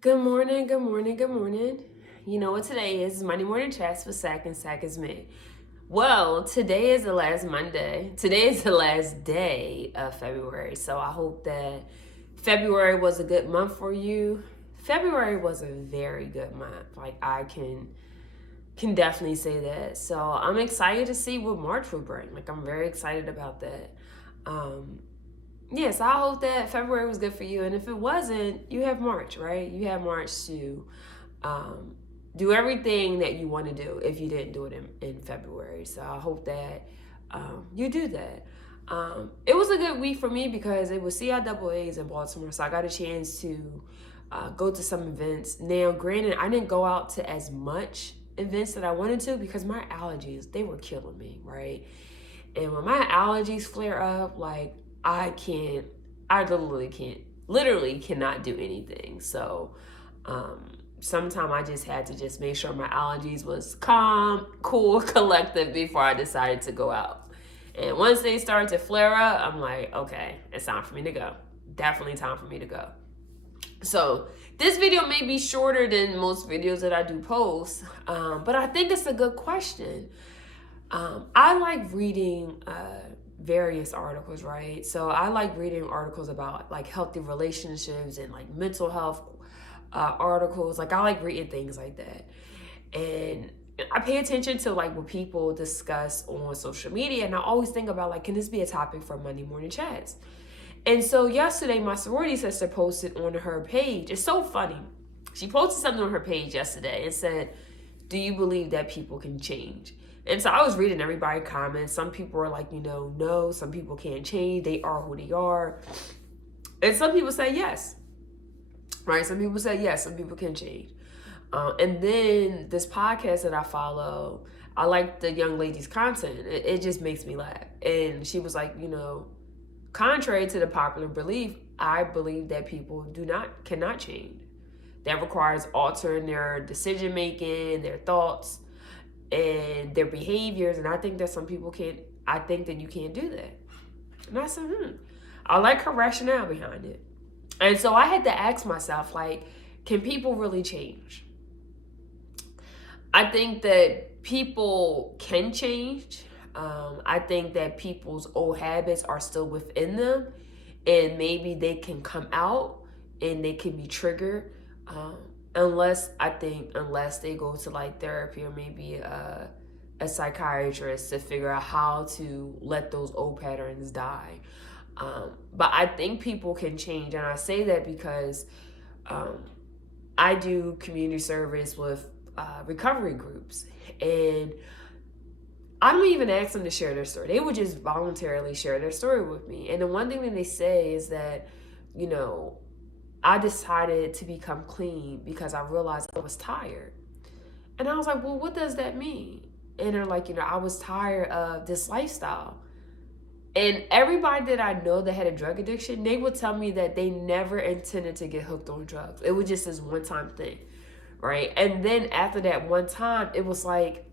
Good morning, good morning, good morning. You know what today is? Monday morning chats with Sack and Sack is me. Well, today is the last Monday. Today is the last day of February. So I hope that February was a good month for you. February was a very good month. Like I can definitely say that. So I'm excited to see what March will bring. Like I'm very excited about that. Um, Yes, I hope that February was good for you. And if it wasn't, you have March, right? You have March to um, do everything that you want to do if you didn't do it in February. So I hope that you do that. It was a good week for me because it was CIAAs in Baltimore. So I got a chance to go to some events. Now, granted, I didn't go out to as much events that I wanted to because my allergies, they were killing me, right? And when my allergies flare up, like I can't, I literally cannot do anything. So, sometime I just had to just make sure my allergies was calm, cool, collected before I decided to go out. And once they started to flare up, I'm like, okay, it's time for me to go. Definitely time for me to go. So this video may be shorter than most videos that I do post, but I think it's a good question. I like reading various articles, right? So I like reading articles about like healthy relationships and like mental health articles. Like I like reading things like that. And I pay attention to like what people discuss on social media. And I always think about like, can this be a topic for Monday morning chats? And so yesterday, my sorority sister posted on her page. It's so funny. She posted something on her page yesterday and said, do you believe that people can change? And so I was reading everybody comments. Some people are like, no, some people can't change. They are who they are. And some people say yes, right? Some people say yes, some people can change. And then this podcast that I follow, I like the young lady's content. It just makes me laugh. And she was like, contrary to the popular belief, I believe that people cannot change. That requires altering their decision making, their thoughts, and their behaviors. And I think that some people can't. I think that you can't do that. And I said, I like her rationale behind it. And so I had to ask myself, like, can people really change? I think that people can change. I think that people's old habits are still within them, and maybe they can come out and they can be triggered. Unless they go to like therapy or maybe a psychiatrist to figure out how to let those old patterns die. But I think people can change, and I say that because I do community service with recovery groups, and I don't even ask them to share their story. They would just voluntarily share their story with me. And the one thing that they say is that, I decided to become clean because I realized I was tired. And I was like, well, what does that mean? And they're like, I was tired of this lifestyle. And everybody that I know that had a drug addiction, they would tell me that they never intended to get hooked on drugs. It was just this one time thing, right? And then after that one time, it was like,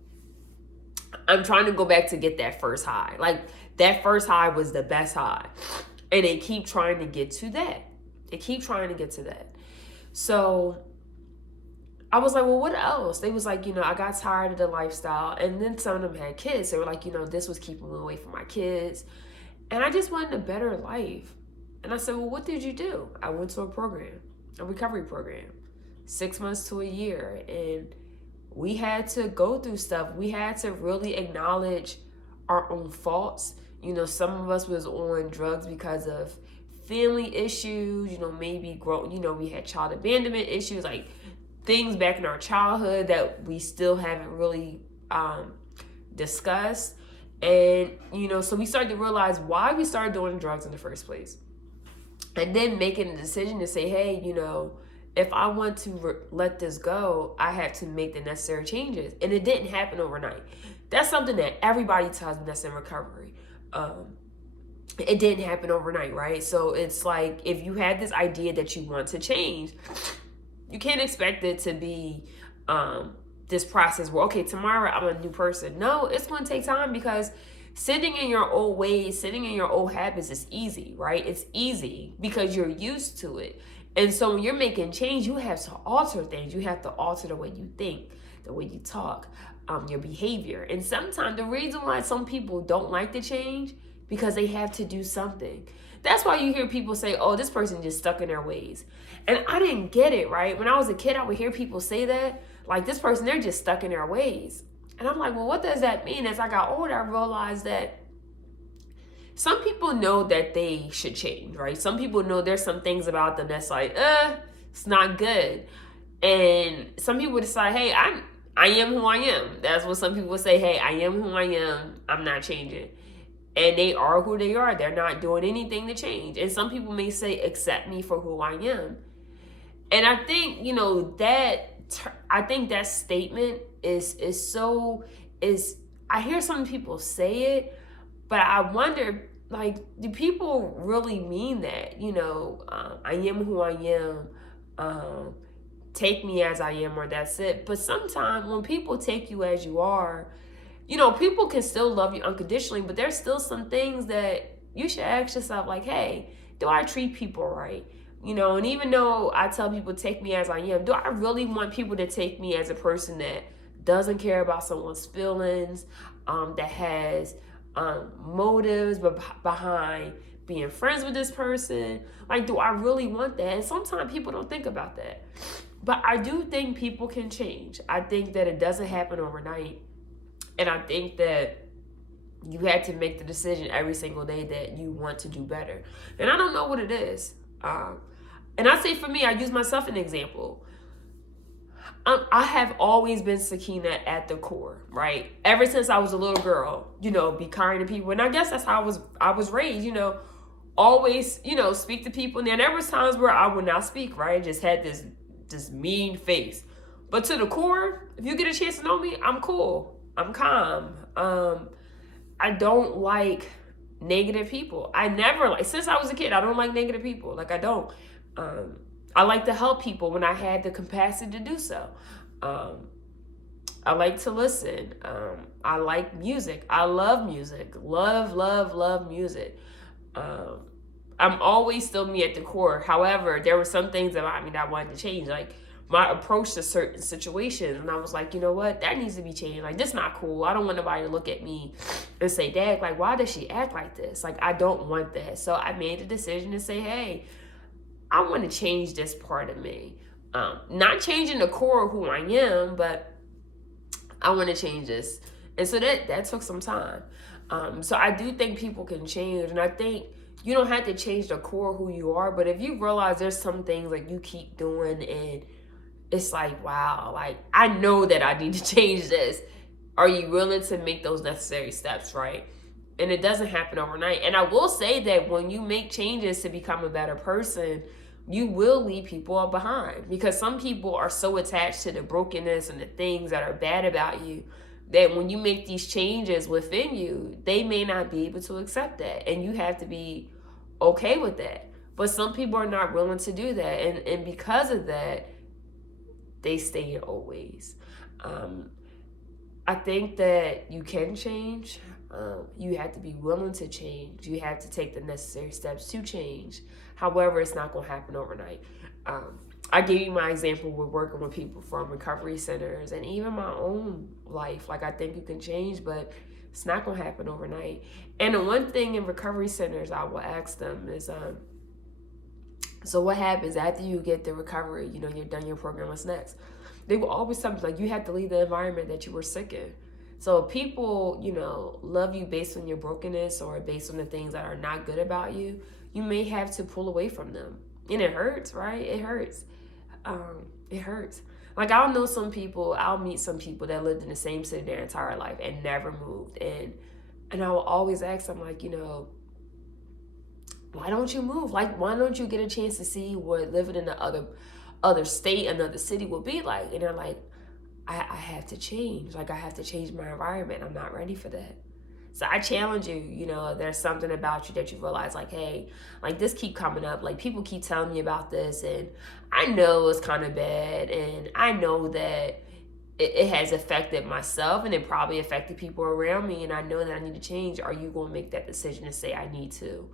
I'm trying to go back to get that first high. Like that first high was the best high. And they keep trying to get to that. They keep trying to get to that. So I was like, well, what else? They was like, I got tired of the lifestyle. And then some of them had kids. They were like, this was keeping me away from my kids. And I just wanted a better life. And I said, well, what did you do? I went to a recovery program, 6 months to a year. And we had to go through stuff. We had to really acknowledge our own faults. Some of us was on drugs because of family issues, maybe we had child abandonment issues, like things back in our childhood that we still haven't really discussed. And, so we started to realize why we started doing drugs in the first place. And then making a decision to say, hey, if I want to let this go, I have to make the necessary changes. And it didn't happen overnight. That's something that everybody tells me that's in recovery. It didn't happen overnight, right? So it's like if you had this idea that you want to change, you can't expect it to be this process where, okay, tomorrow I'm a new person. No, it's going to take time because sitting in your old ways, sitting in your old habits is easy, right? It's easy because you're used to it. And so when you're making change, you have to alter things. You have to alter the way you think, the way you talk, your behavior. And sometimes the reason why some people don't like to change, because they have to do something. That's why you hear people say, oh, this person just stuck in their ways. And I didn't get it, right? When I was a kid, I would hear people say that, like, this person, they're just stuck in their ways. And I'm like, well, what does that mean? As I got older, I realized that some people know that they should change, right? Some people know there's some things about them that's like, it's not good. And some people decide, hey, I am who I am. That's what some people say, hey, I am who I am. I'm not changing. And they are who they are. They're not doing anything to change. And some people may say, accept me for who I am. And I think, I think that statement is I hear some people say it, but I wonder, like, do people really mean that? I am who I am. Take me as I am, or that's it. But sometimes when people take you as you are, people can still love you unconditionally, but there's still some things that you should ask yourself, like, hey, do I treat people right? And even though I tell people take me as I am, do I really want people to take me as a person that doesn't care about someone's feelings, that has motives behind being friends with this person? Like, do I really want that? And sometimes people don't think about that. But I do think people can change. I think that it doesn't happen overnight. And I think that you had to make the decision every single day that you want to do better. And I don't know what it is. And I say, for me, I use myself as an example. I have always been Sakina at the core, right? Ever since I was a little girl, be kind to people. And I guess that's how I was raised, always, speak to people. And then there was times where I would not speak, right? Just had this mean face. But to the core, if you get a chance to know me, I'm cool. I'm calm. I don't like negative people. Since I was a kid, I don't like negative people. Like, I don't. I like to help people when I had the capacity to do so. I like to listen. I like music. I love music. Love music. I'm always still me at the core. However, there were some things about me that I wanted to change. Like, my approach to certain situations. And I was like, you know what? That needs to be changed. Like, this not cool. I don't want nobody to look at me and say, Dad, like, why does she act like this? Like, I don't want that. So I made a decision to say, hey, I want to change this part of me. Not changing the core of who I am, but I want to change this. And so that took some time. So I do think people can change. And I think you don't have to change the core of who you are. But if you realize there's some things like you keep doing and it's like, wow, like, I know that I need to change this. Are you willing to make those necessary steps, right? And it doesn't happen overnight. And I will say that when you make changes to become a better person, you will leave people behind, because some people are so attached to the brokenness and the things that are bad about you that when you make these changes within you, they may not be able to accept that. And you have to be okay with that. But some people are not willing to do that. And because of that, they stay in old ways. I think that you can change. You have to be willing to change. You have to take the necessary steps to change. However, it's not going to happen overnight. I gave you my example with working with people from recovery centers and even my own life. Like, I think you can change, but it's not going to happen overnight. And the one thing in recovery centers I will ask them is, so what happens after you get the recovery? You're done your program, what's next? They will always tell me, like, you have to leave the environment that you were sick in. So people, love you based on your brokenness or based on the things that are not good about you. You may have to pull away from them. And it hurts, right? It hurts. It hurts. Like, I'll meet some people that lived in the same city their entire life and never moved. And I will always ask them, like, why don't you move? Like, why don't you get a chance to see what living in the other state, another city will be like? And they're like, I have to change. Like, I have to change my environment. I'm not ready for that. So I challenge you, there's something about you that you realize, like, hey, like, this keep coming up. Like, people keep telling me about this, and I know it's kind of bad, and I know that it has affected myself, and it probably affected people around me, and I know that I need to change. Are you going to make that decision to say, I need to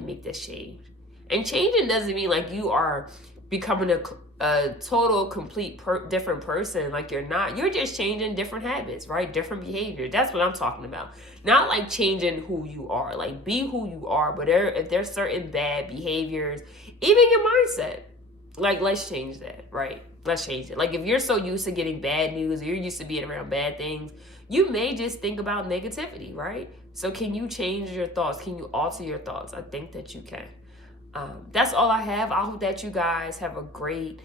make this change? And changing doesn't mean like you are becoming a total, complete, different person. Like you're not. You're just changing different habits, right? Different behavior. That's what I'm talking about. Not like changing who you are. Like be who you are. But if there's certain bad behaviors, even your mindset, like let's change that, right? Let's change it. Like if you're so used to getting bad news, or you're used to being around bad things, you may just think about negativity, right? So can you change your thoughts? Can you alter your thoughts? I think that you can. That's all I have. I hope that you guys have a great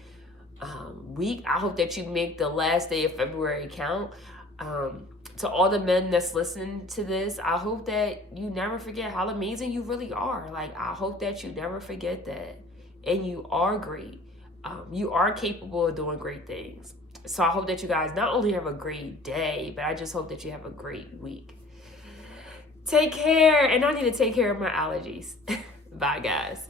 week. I hope that you make the last day of February count. To all the men that's listening to this, I hope that you never forget how amazing you really are. Like, I hope that you never forget that. And you are great. You are capable of doing great things. So I hope that you guys not only have a great day, but I just hope that you have a great week. Take care. And I need to take care of my allergies. Bye, guys.